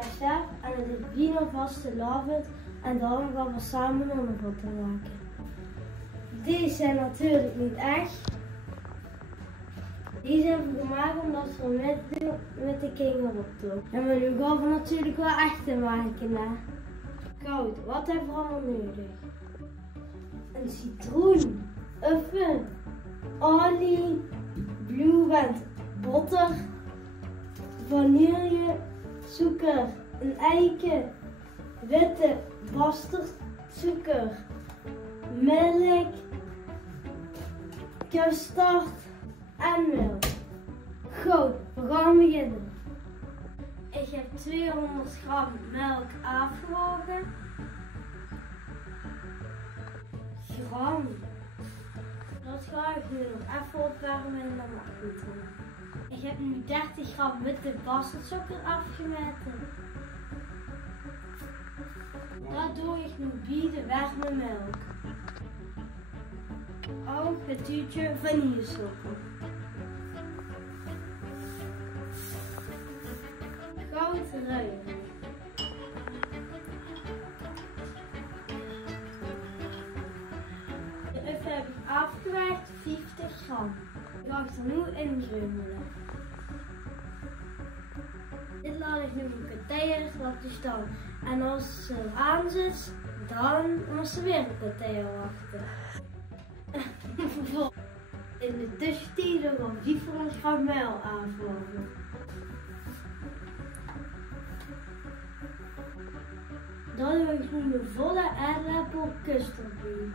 zijn chef en het is bijna vast te laven en daarom gaan we samen ondervatten maken. Deze zijn natuurlijk niet echt. Die zijn gemaakt omdat we met de kinderen op doen. En we gaan we natuurlijk wel echte maken. Hè? Goud, wat hebben we allemaal nodig? Een citroen, uffen, olie, Blue Band, boter, vanille, suiker, een eitje, witte bastardsuiker, melk, custard en melk. Goed, we gaan beginnen. Ik heb 200 gram melk afgewogen. Gram. Dat ga ik nu nog even opwarmen en dan mag het goed. Ik heb nu 30 gram witte bastardsuiker afgemeten. Dat doe ik nu bij de warme melk. Ook het tuutje vanillesuiker. Goud ruimen. De uffen heb ik afgewerkt, 50 gram. Ik ga er nu in grummelen. Dit laat ik nu een kwartier laten staan. En als ze aan zit, dan moet ze weer een kwartier wachten. In de tussentijd gaan 400 gram meel aanvoegen. Dan doe ik nu een volle aardappel custard bij.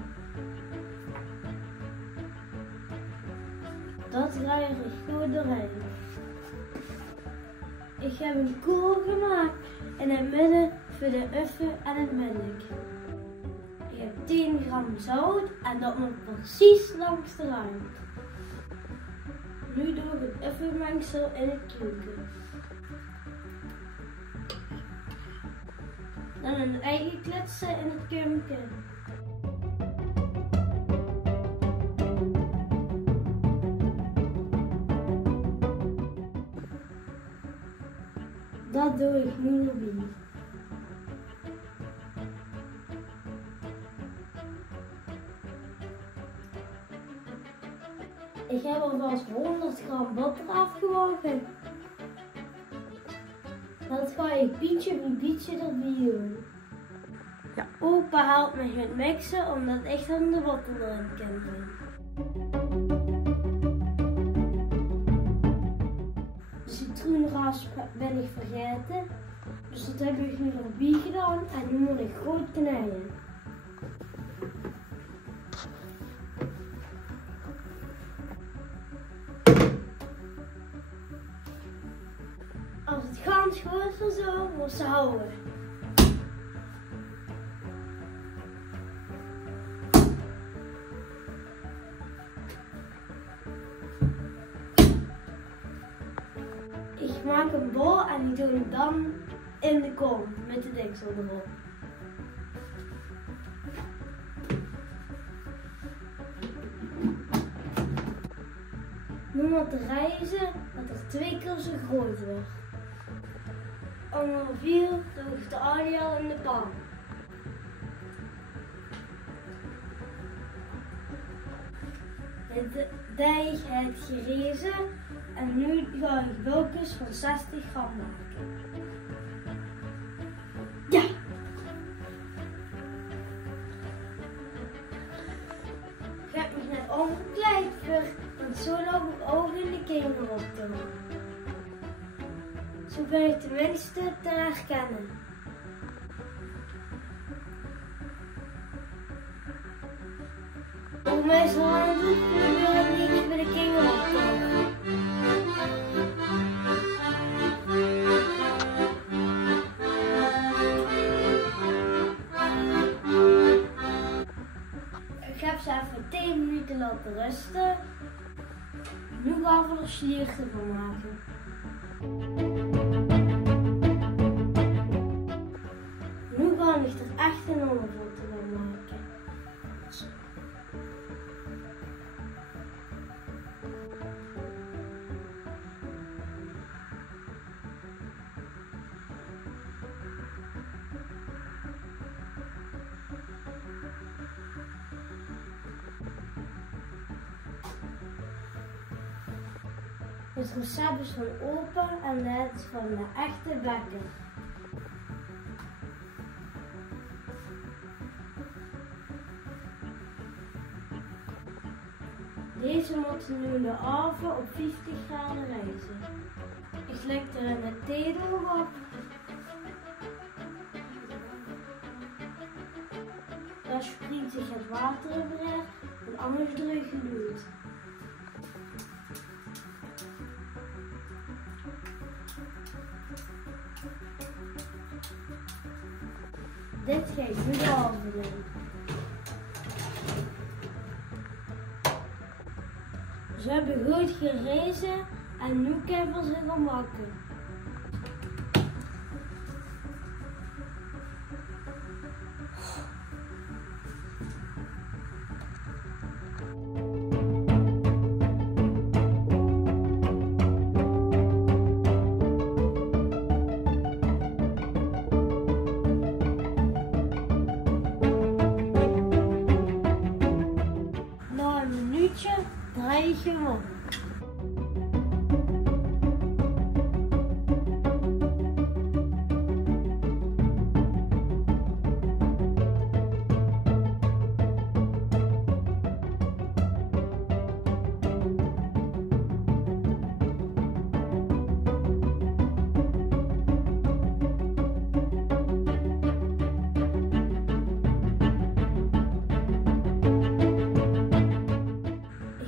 Dat ruik ik goed doorheen. Ik heb een koel gemaakt in het midden voor de uffen en het melk. Ik heb 10 gram zout en dat moet precies langs de lijn. Nu doe ik het uffenmengsel in het koelkast. Dan een ei kletsen in het kurken. Dat doe ik nu nog bij. Ik heb alvast 100 gram boter afgewogen. Dat ga ik beetje voor beetje erbij doen. Ja. Opa helpt me met mixen omdat ik dan de boter erin kan doen. De citroenrasp ben ik vergeten. Dus dat heb ik nu erbij gedaan en nu moet ik goed knijden. Als het gans goed is zo, moet ze houden. Ik maak een bol en die doe ik dan in de kom met de deksel erop. Nu moet de rijzen dat er 2 keer zo groot wordt. Ongeveer doe ik de olie al in de pan. De deeg heeft gerezen en nu ga ik bulkjes van 60 gram maken. Ja! Ik heb me net omgekleed want zo loop ik ook in de kinderen op te maken. Zo ben ik tenminste te herkennen. Hoe mensen aan het doen, kunnen we niet bij de kinderen op te maken. Ik heb ze even 10 minuten laten rusten. Nu gaan we er slierten van maken. Nu ga ik er echt een ondervoeten van maken. Het recept is van opa en net van de echte bakker. Deze moeten nu in de oven op 50 graden rijzen. Ik leg er een theedoog op. Daar springt zich het water overheen en anders droog geduwd. Dit ga ik nu de oven in. Ze hebben goed gerezen en nu kunnen ze gaan bakken. Na een minuutje draai je hem om.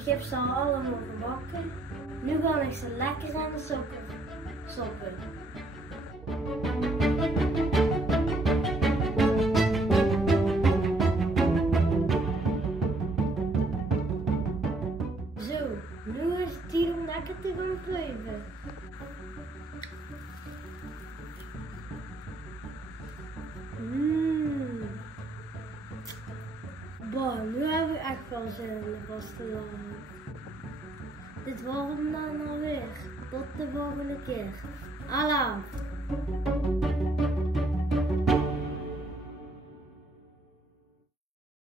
Ik heb ze al allemaal gebakken. Nu ga ik ze lekker aan de soppen. Zo, nu is het tijd om lekker te gaan proeven. Boah, nu heb ik echt wel zin in de vasteland. Dit was hem dan alweer. Tot de volgende keer. Allah.